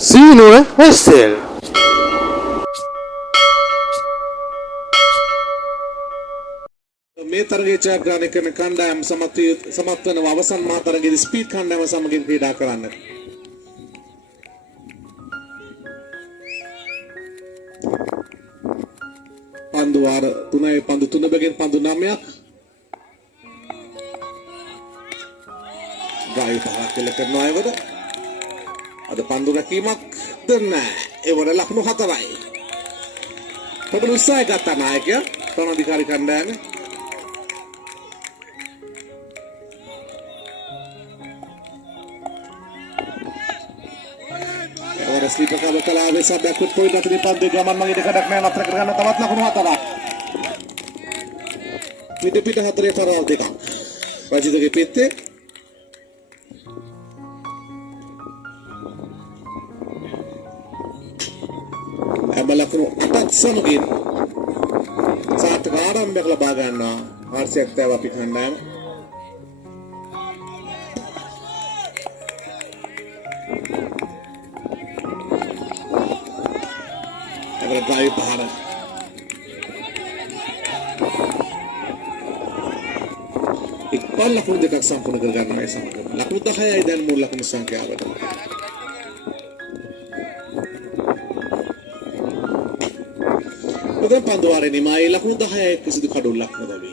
සීනුව වෙස්සෙල් මේ තරගයේ ජයග්‍රහණය කරන කණ්ඩායම සමත් වෙන අවසන් මහ තරගයේදී ස්පීඩ් කණ්ඩායම සමගින් ක්‍රීඩා කරන්න. පන්දු වාර 3යි පන්දු 3 බැගින් පන්දු 9ක්. ගායු පහක් කෙල කරනවා එවද. අද පන්දු රැකීමක් දෙන්න. ඒවර ලකුණු 4යි. ප්‍රබල උත්සාහය ගත්ත නායකයා රණාධිකාරී කණ්ඩායම. ස්ලීපර් කලාවේ සබ්යක් පොයින්ට් අතරින් පන්දු ගමන් මගේ දෙකක් නෑ නතර කරගන්න තවත් ලකුණු 4ක්. පිට හතරේ පරාල් දෙකක්. රජිතගේ පිටේ ලකුණු 8ක් සමගින් සාර්ථක ආරම්භයක් ලබා ගන්නවා ආර්සියක් තව අපි කණ්ඩායම. එවර ගායු පහර ඉක්පල් ලකුණු දෙකක් සම්පූර්ණ කර ගන්නවා ඒ සමග ලකුණු 10යි දැන් මුල් ලකුණු සංඛ්‍යාවට. දැන් පන්දු වාරේ නිමයි ලකුණු 10යි කිසිදු කඩුල්ලක් නොදැවි.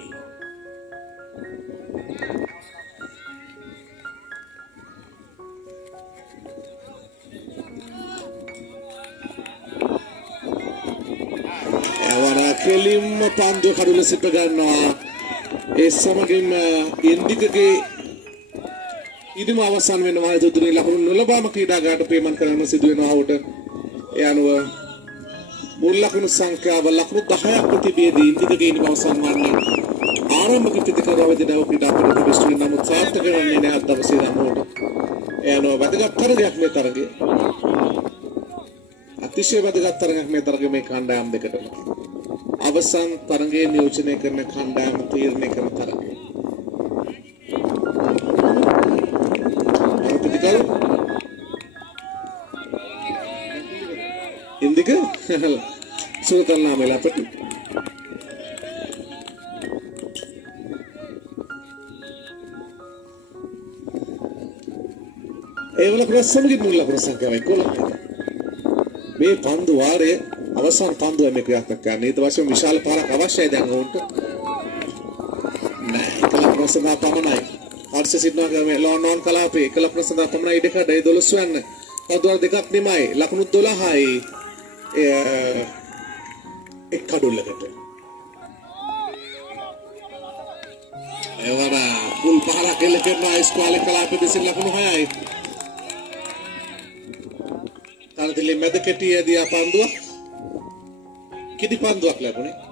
එවර කෙලින්ම පන්දු කඩුල්ල සිට ගන්නවා. ඒ සමගින්ම ඉන්දිකගේ ඉදම අවසන් වෙනවා. ඒ දුදුනේ ලකුණු නොලබාම ක්‍රීඩාගාරට පේමන් කරන්න සිදු වෙනවා උට. ඒ අනුව මුල් ලකුණු සංඛ්‍යාව ලකුණු 10ක් ප්‍රතිබේදී ඉන්දිකගේ ඉනිම අවසන් වන්නේ ආරම්භක ප්‍රතිකරවදී දව ක්‍රීඩා කරන ප්‍රවිෂ්ඨ නමුත් සාර්ථක වෙන්නේ නැහැ අද දවසේ දමෝට. ඒ අනුව වැදගත් තරගයක් මේ තරගය. අතිශය වැදගත් තරගයක් මේ තරගය මේ කණ්ඩායම් දෙකටම. අවසන් තරගයේ නියෝජනය කරන කණ්ඩායම තීරණය කරන තරගය. ප්‍රතිකල් ඉන්දික සුල්තාන් නාමෙලා පටි ඒවල ප්‍රසන්නගේ මුල ප්‍රසංගමයි කොළඹ මේ පන්දු වාරයේ අවසන් පන්දුව මේ ක්‍රියාත්මක කරන්න ඊට පස්සේ විශාල පාරක් අවශ්‍යයි දැන් උන්ට නෑ කල ප්‍රසන්න පමණයි හර්ෂ සිද්ධා මේ ලෝනෝන් කලාපේ කල ප්‍රසන්න පමණයි ඉඩකඩ 12 වෙන්න පන්දුවර දෙකක් නිමයි ලකුණු 12යි එක් කඩුල්ලකට එවර පුල් පහරක් එල්ල කරන ඉස්කෝලේ කලාපේ දෙසින් ලකුණු 6යි තරතිලි මැද කෙටියදී පන්දුව කිදි පන්දුවක් ලැබුණේ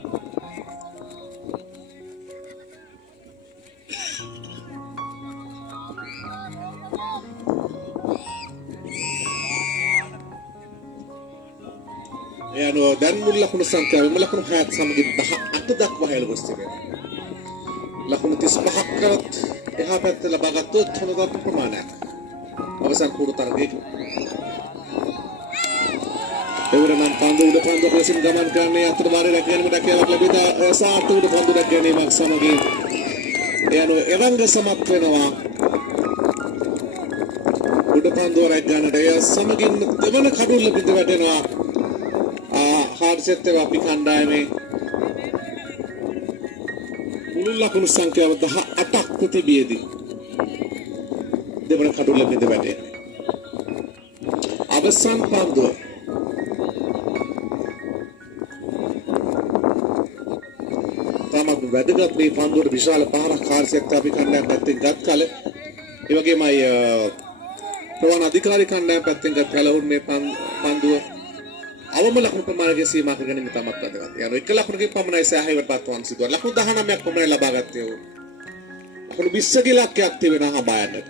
ඒ අනුව දැන් මුල් ලකුණු සංඛ්‍යාව ලකුණු 6ක් සමගින් 18 දක්වා හැල ගොස් තිබෙනවා. ලකුණු 35ක් කරත් එහා පැත්තේ ලබා ගත්තොත් හොඳ ප්‍රමාණයක්. අවසන් පුරු තරගයක. එවරනම් පන්දු උඩ පන්දු ප්‍රසින් ගමන් කරන්නේ අතර වාරේ රැකියාවක් ලැබෙලා සාර්ථක උඩ පන්දු රැකියාවක් සමගින් ඒ අනුව එවංග සමත් වෙනවා. උඩ පන්දු රැක ගන්නට එය සමගින් දෙවන කඩුල්ල පිට වැටෙනවා. හාර්සෙත් අපි කණ්ඩායමේ මුළු ලකුණු සංඛ්‍යාව 18ක් ප්‍රතිබේදී දෙවන කඩුල්ල පිට වැටේ. අවසන් පන්දුව තමක් වැදගත් මේ පන්දුවට විශාල පාරක් හාර්සෙත් අපි කණ්ඩායම පැත්තෙන් ගත් කල ඒ වගේමයි ප්‍රවාහන අධිකාරී කණ්ඩායම පැත්තෙන් ගත් කල මේ පන්දුව අවම ලකුණු ප්‍රමාණයක සීමා කර ගැනීම තමත් වැදගත්. යනවා එක ලකුණකින් පමණයි සෑහීමට පත්වන සිදුවන. ලකුණු 19ක් පමණ ලබා ගත්තේ. ලකුණු 20 ඉලක්කයක් තිබෙනවා හඹායන්නට.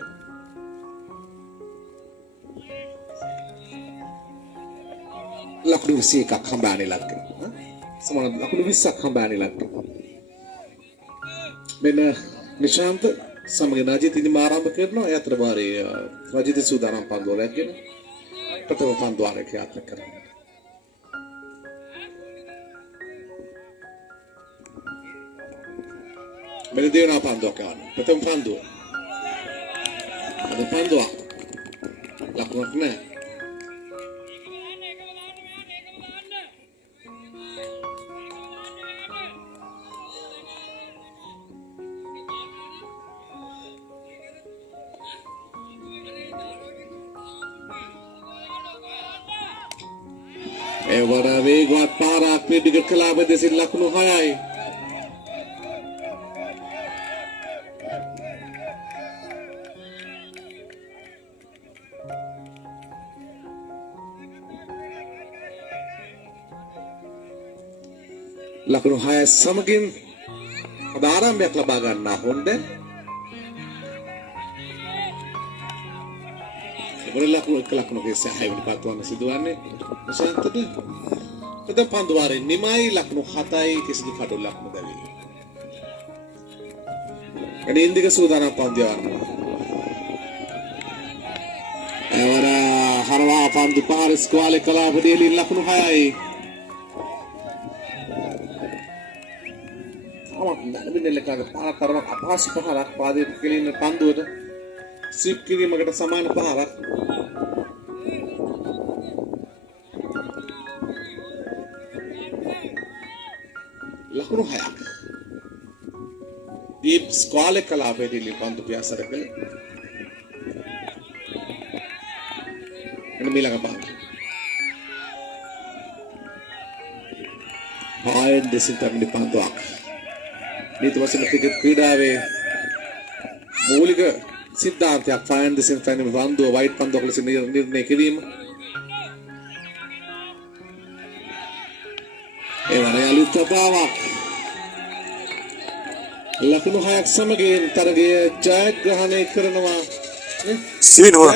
ලකුණු 21ක් හඹාන ඉලක්කය. සමාන ලකුණු 20ක් හඹාන ඉලක්කය. මෙන්න නිශාන්ත සමග රජිත ඉනිම ආරම්භ කරනවා. ඒ අතර වාරයේ රජිත සූදානම් පන්දුව රැගෙන ප්‍රථම පන්දුවාරය ක්‍රියාත්මක කරන්න. මෙන්න දෙවන පන්දුවක් යවන්න. ප්‍රථම පන්දුව. අද පන්දුව. ලකුණක් නැහැ. එවර වේගවත් පාරක් පිටික කලාව දෙසින් ලකුණු 6යි. ලකුණු 6 සමගින් ආරම්භයක් ලබා ගන්නා හොන්ද එවර ලකුණු 1 ලකුණක 6 වෙනි පත්වන්න සිදුවන්නේ ප්‍රශාන්තද ප්‍රථම පන්දුවාරේ නිමයි ලකුණු 7යි කිසිදු කඩොල්ලක් නොදැවි. එනි ඉන්දික සූදානම් පන්දු යවන්න. එවර හරවා පන්දු පාර ස්ක්වාලේ කලාපදීලි ලකුණු 6යි. නබිනෙලකාගේ පාරක් තරමක් අපහසු පහරක් පාදයට කෙලින්න පන්දුවට සිප් කිරීමකට සමාන පහරක්. ලකුණු 6ක්. දීප් ස්ක්වාලේ කලාපයේදී පන්දු පියාසර කළේ. එන්න මීළඟ පන්දු. හායන් දෙසින් තරමින් පන්දුවක්. නීති වශයෙන් ක්‍රිකට් ක්‍රීඩාවේ මූලික සිද්ධාන්තයක් ෆයන් දෙසින් තරමින් පන්දුව වයිට් පන්දුවක් ලෙස නිර්ණය කිරීම. ඒ වගේ අලුත් ප්‍රභාවක්. ලකුණු 6ක් සමගින් තරගය ජයග්‍රහණය කරනවා. සිවිනුව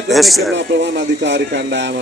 ප්‍රවාහන අධිකාරී කණ්ඩායම